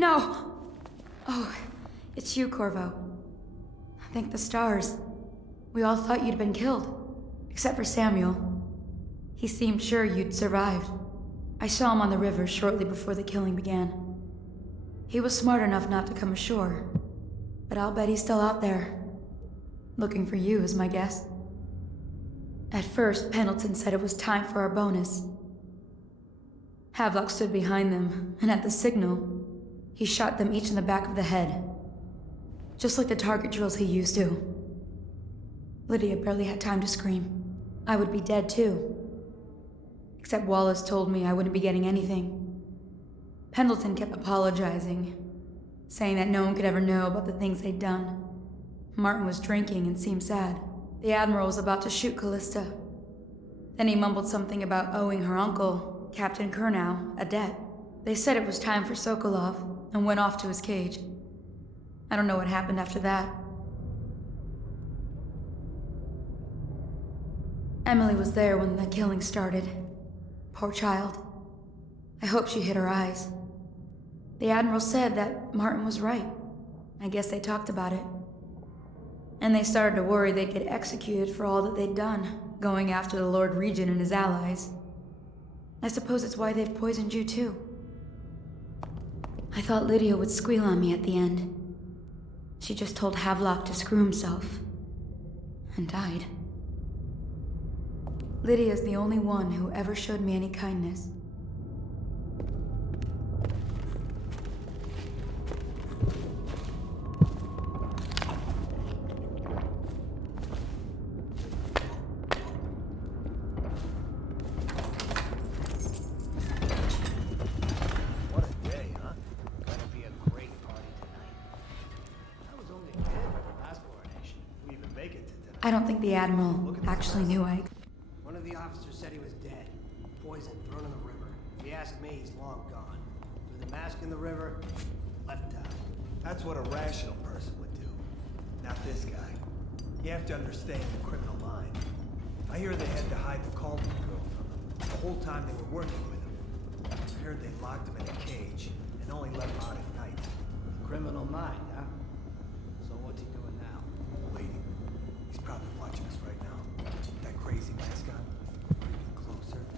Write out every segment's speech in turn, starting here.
No! Oh, it's you, Corvo. Thank the stars. We all thought you'd been killed. Except for Samuel. He seemed sure you'd survived. I saw him on the river shortly before the killing began. He was smart enough not to come ashore. But I'll bet he's still out there. Looking for you, is my guess. At first, Pendleton said it was time for our bonus. Havelock stood behind them, and at the signal, he shot them each in the back of the head. Just like the target drills he used to. Lydia barely had time to scream. I would be dead too. Except Wallace told me I wouldn't be getting anything. Pendleton kept apologizing, saying that no one could ever know about the things they'd done. Martin was drinking and seemed sad. The Admiral was about to shoot Callista. Then he mumbled something about owing her uncle, Captain Kurnow, a debt. They said it was time for Sokolov, and went off to his cage. I don't know what happened after that. Emily was there when the killing started. Poor child. I hope she hid her eyes. The Admiral said that Martin was right. I guess they talked about it. And they started to worry they'd get executed for all that they'd done, going after the Lord Regent and his allies. I suppose it's why they've poisoned you too. I thought Lydia would squeal on me at the end. She just told Havelock to screw himself. And died. Lydia's the only one who ever showed me any kindness. I don't think the Admiral actually knew I... One of the officers said he was dead. Poison thrown in the river. If you ask me, he's long gone. Threw the mask in the river, left town. That's what a rational person would do. Not this guy. You have to understand the criminal mind. I hear they had to hide the Coleman girl from him the whole time they were working with him. I heard they locked him in a cage and only let him out at night. Criminal mind, huh? So what's he doing now? Waiting. He's probably watching us right now. That crazy mask on.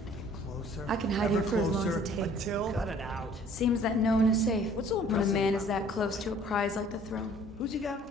Get closer. I can hide here for as long as it takes. Until... Cut it out. Seems that no one is safe What's so when a impressive man about is that close to a prize like the throne. Who's he got?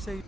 Say...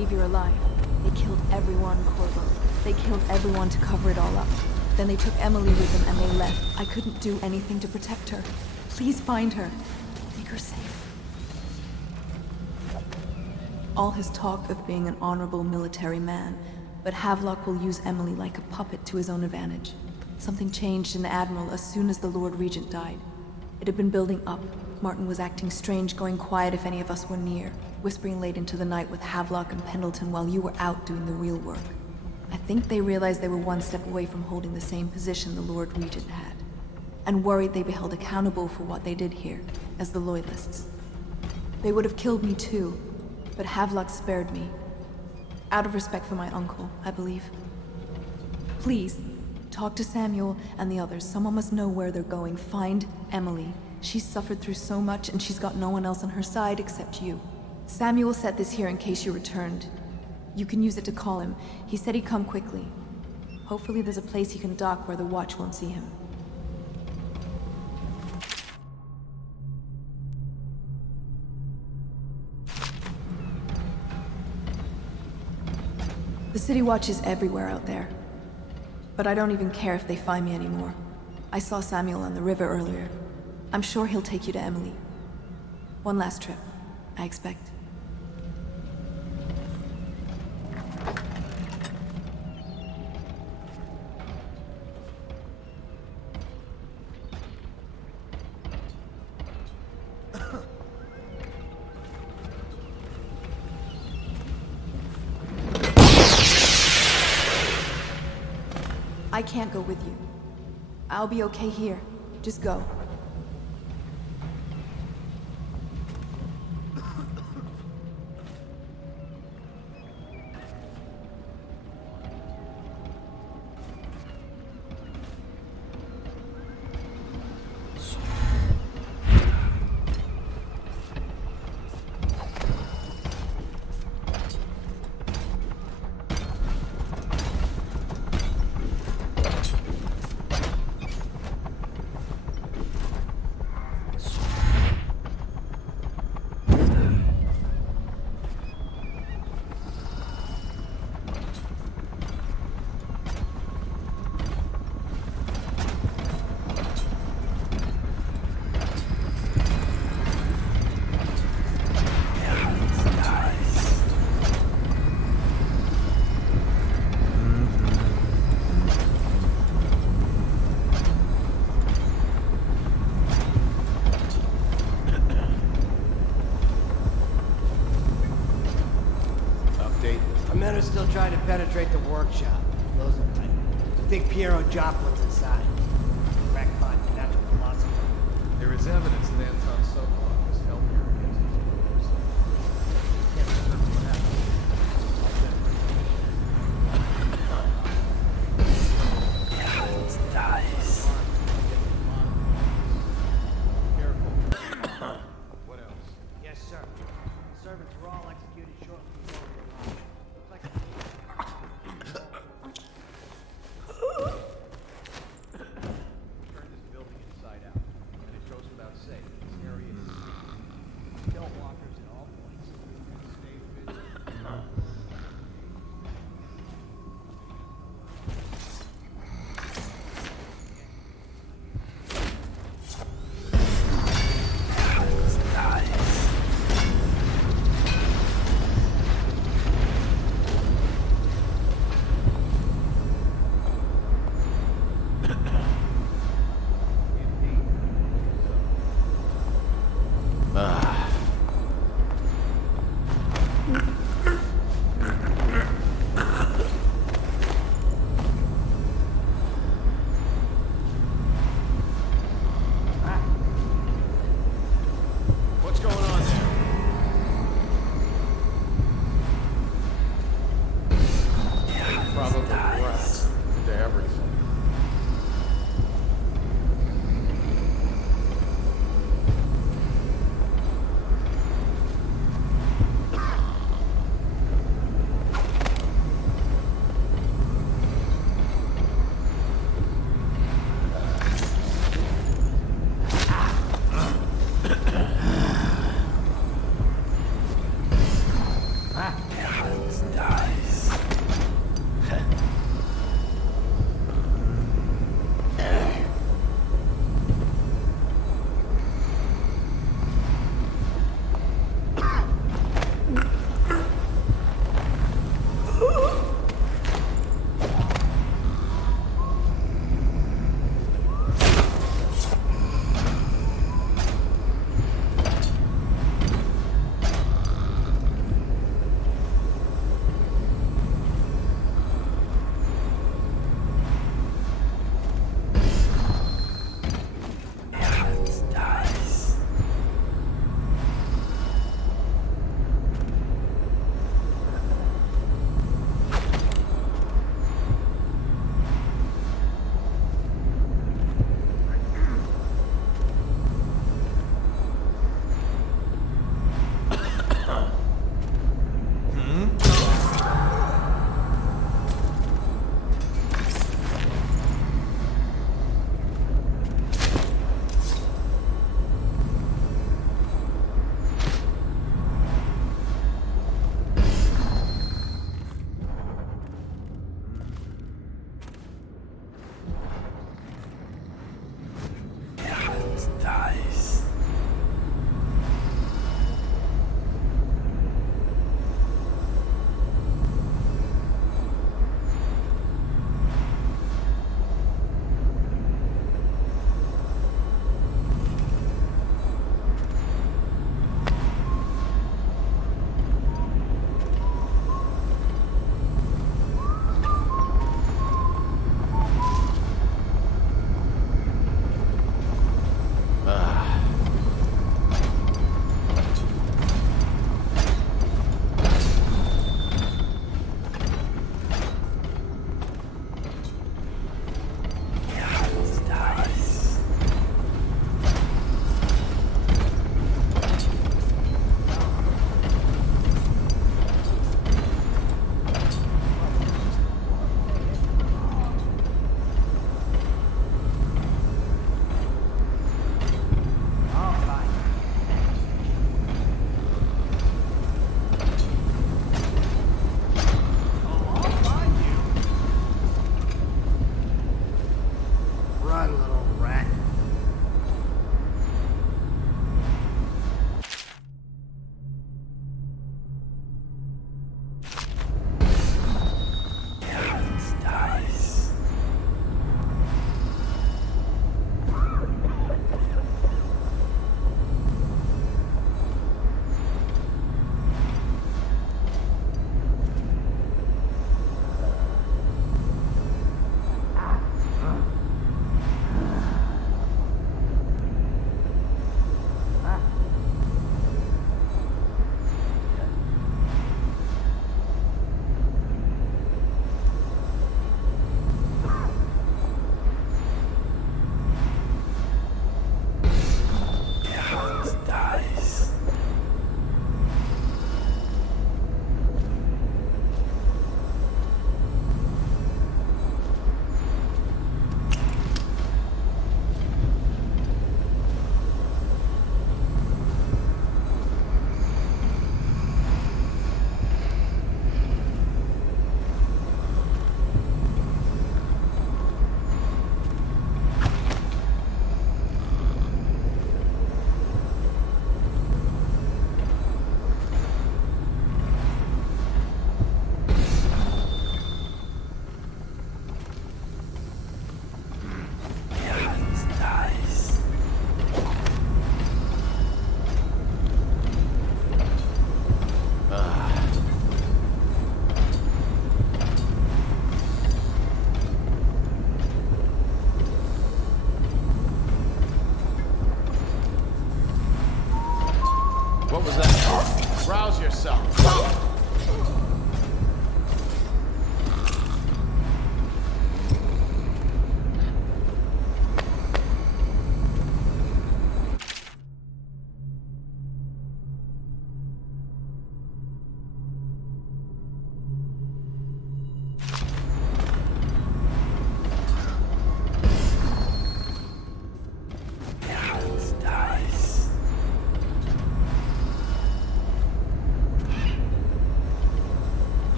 believe you're alive. They killed everyone, Corvo. They killed everyone to cover it all up. Then they took Emily with them and they left. I couldn't do anything to protect her. Please find her. Make her safe. All his talk of being an honorable military man, but Havelock will use Emily like a puppet to his own advantage. Something changed in the Admiral as soon as the Lord Regent died. It had been building up. Martin was acting strange, going quiet if any of us were near, whispering late into the night with Havelock and Pendleton while you were out doing the real work. I think they realized they were one step away from holding the same position the Lord Regent had, and worried they'd be held accountable for what they did here, as the Loyalists. They would have killed me too, but Havelock spared me. Out of respect for my uncle, I believe. Please, talk to Samuel and the others. Someone must know where they're going. Find Emily. She's suffered through so much and she's got no one else on her side except you. Samuel set this here in case you returned. You can use it to call him. He said he'd come quickly. Hopefully there's a place he can dock where the watch won't see him. The City Watch is everywhere out there. But I don't even care if they find me anymore. I saw Samuel on the river earlier. I'm sure he'll take you to Emily. One last trip, I expect. I can't go with you. I'll be okay here. Just go. Still trying to penetrate the workshop. Those are tight. I think Piero Joplin's inside. Crackpot natural philosopher. There is evidence that Anton Sokolov has held here against his orders. Can't determine what happened. Careful. What else? Yes, sir. Servants were all executed shortly before we arrived. Looks like Turn this building inside out, and it goes without saying, this area is secret. yourself.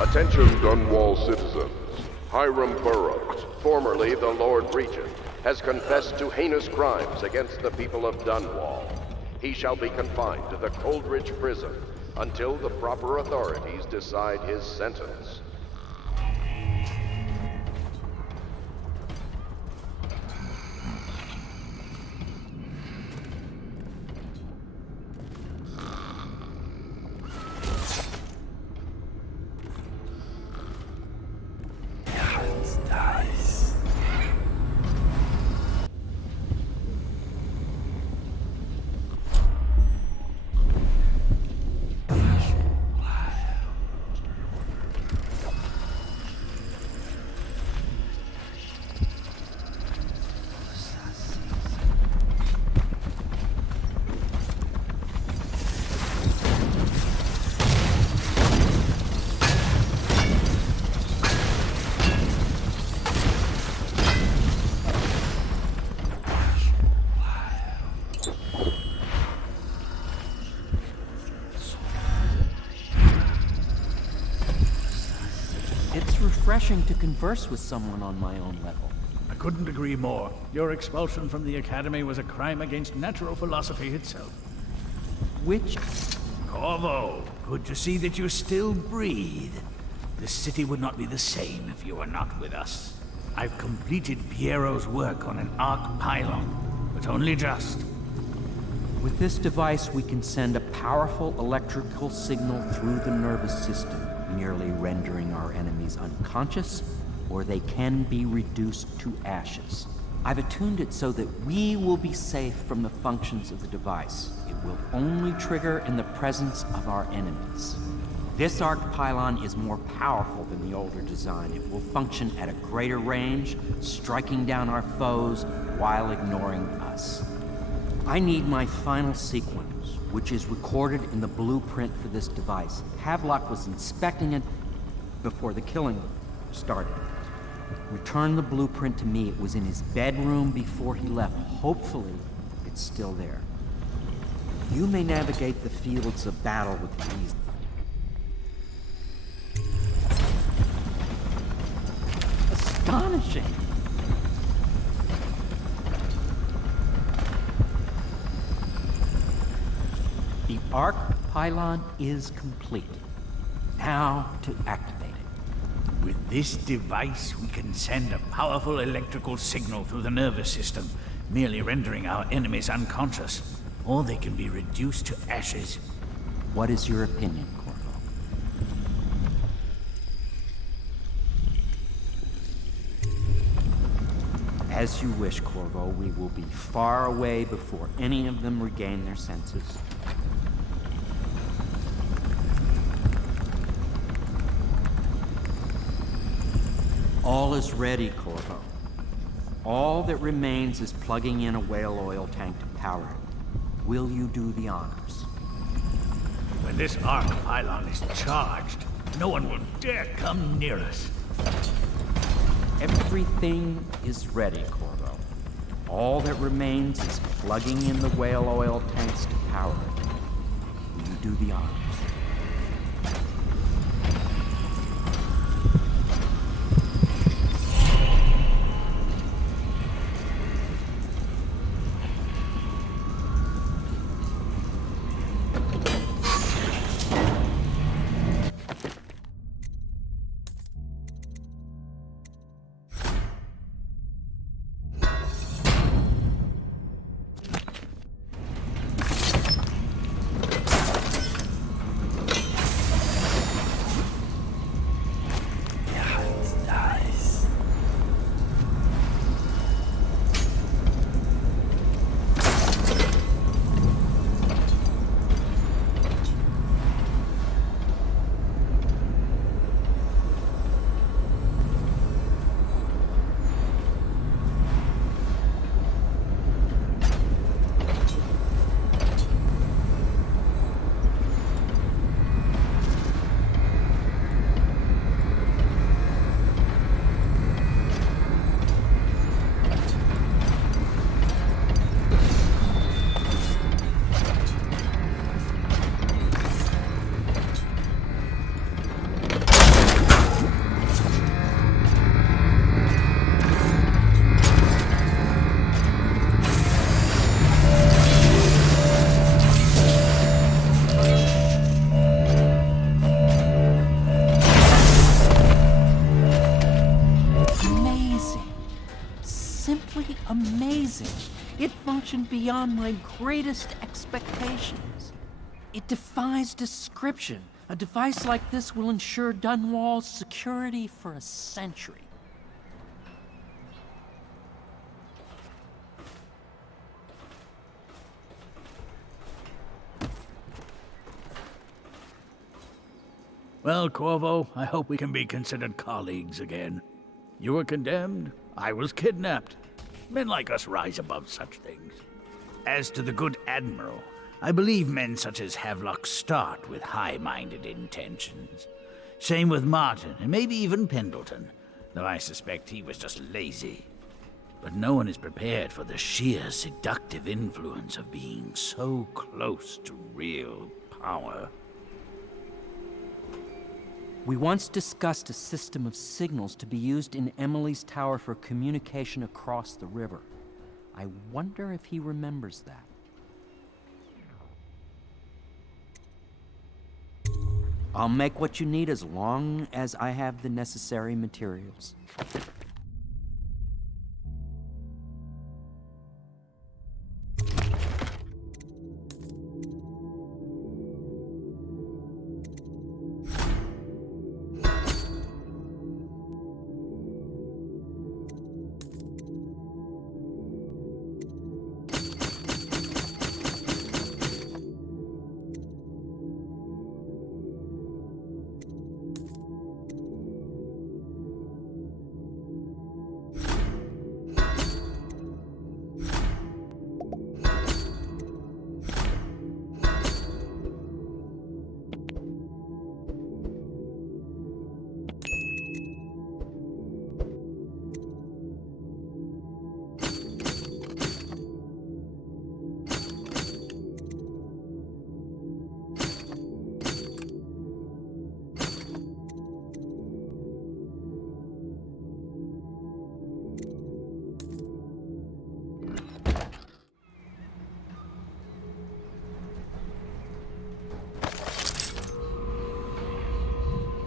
Attention Dunwall citizens. Hiram Burroughs, formerly the Lord Regent, has confessed to heinous crimes against the people of Dunwall. He shall be confined to the Coldridge prison until the proper authorities decide his sentence. Refreshing to converse with someone on my own level. I couldn't agree more. Your expulsion from the Academy was a crime against natural philosophy itself. Which? Corvo, good to see that you still breathe. The city would not be the same if you were not with us. I've completed Piero's work on an arc pylon, but only just. With this device, we can send a powerful electrical signal through the nervous system, merely rendering our enemies unconscious, or they can be reduced to ashes. I've attuned it so that we will be safe from the functions of the device. It will only trigger in the presence of our enemies. This arc pylon is more powerful than the older design. It will function at a greater range, striking down our foes while ignoring us. I need my final sequence, which is recorded in the blueprint for this device. Havelock was inspecting it before the killing started. Return the blueprint to me. It was in his bedroom before he left. Hopefully, it's still there. You may navigate the fields of battle with ease. Astonishing! The arc pylon is complete. Now to activate it. With this device, we can send a powerful electrical signal through the nervous system, merely rendering our enemies unconscious, or they can be reduced to ashes. What is your opinion, Corvo? As you wish, Corvo. We will be far away before any of them regain their senses. All is ready, Corvo. All that remains is plugging in a whale oil tank to power it. Will you do the honors? When this arc pylon is charged, no one will dare come near us. Everything is ready, Corvo. All that remains is plugging in the whale oil tanks to power it. Will you do the honors? amazing. It functioned beyond my greatest expectations. It defies description. A device like this will ensure Dunwall's security for a century. Well, Corvo, I hope we can be considered colleagues again. You were condemned, I was kidnapped. Men like us rise above such things. As to the good Admiral, I believe men such as Havelock start with high-minded intentions. Same with Martin, and maybe even Pendleton, though I suspect he was just lazy. But no one is prepared for the sheer seductive influence of being so close to real power. We once discussed a system of signals to be used in Emily's tower for communication across the river. I wonder if he remembers that. I'll make what you need as long as I have the necessary materials.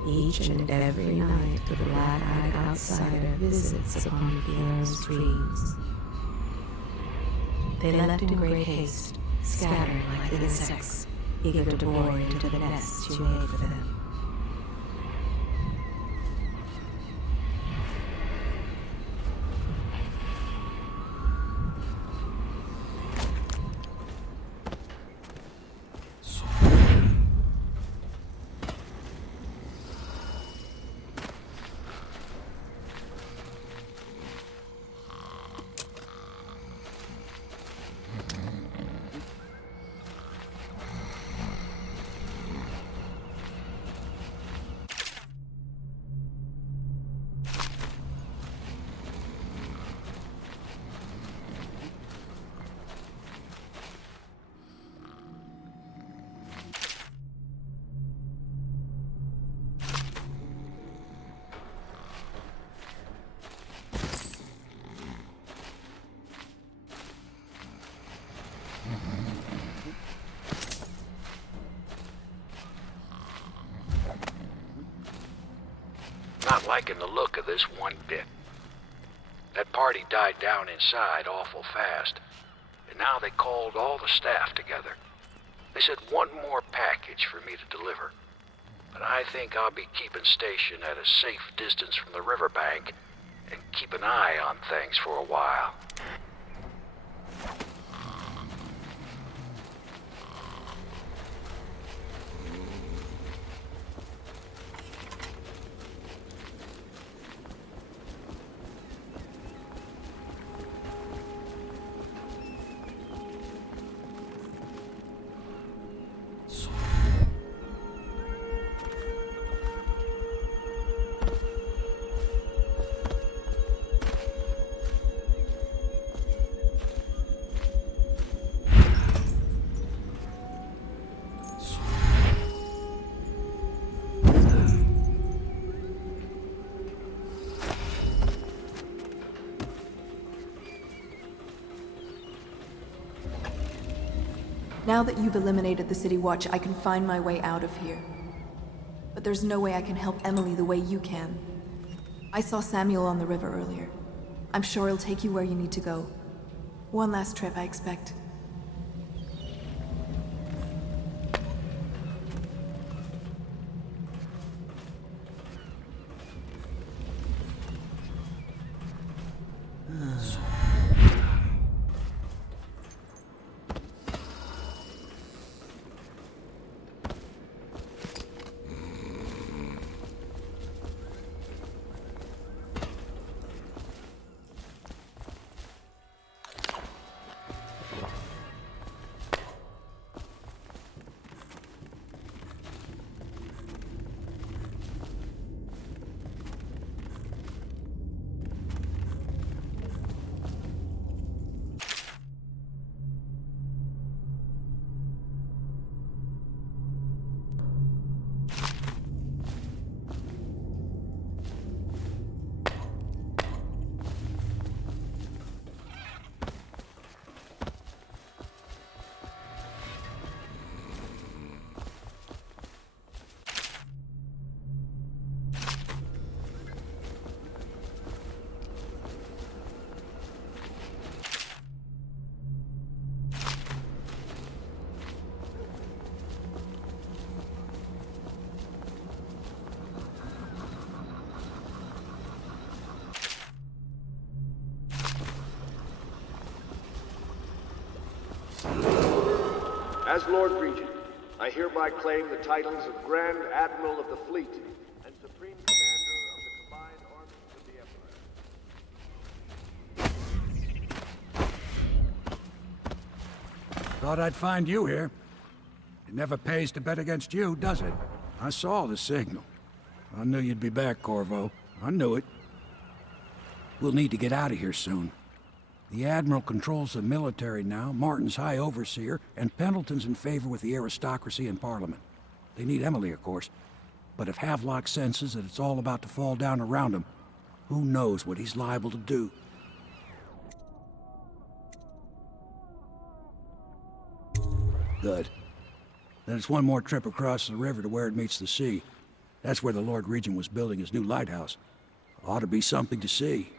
Each and every night the black-eyed outsider visits upon Piero's dreams. They left in great haste, scattered like insects, eager to bore into the nests you made for them. Not liking the look of this one bit. That party died down inside awful fast, and now they called all the staff together. They said one more package for me to deliver, but I think I'll be keeping station at a safe distance from the riverbank and keep an eye on things for a while. Now that you've eliminated the City Watch, I can find my way out of here. But there's no way I can help Emily the way you can. I saw Samuel on the river earlier. I'm sure he'll take you where you need to go. One last trip, I expect. As Lord Regent, I hereby claim the titles of Grand Admiral of the Fleet and Supreme Commander of the Combined Armies of the Empire. Thought I'd find you here. It never pays to bet against you, does it? I saw the signal. I knew you'd be back, Corvo. I knew it. We'll need to get out of here soon. The Admiral controls the military now, Martin's High Overseer, and Pendleton's in favor with the aristocracy and Parliament. They need Emily, of course. But if Havelock senses that it's all about to fall down around him, who knows what he's liable to do. Good. Then it's one more trip across the river to where it meets the sea. That's where the Lord Regent was building his new lighthouse. Ought to be something to see.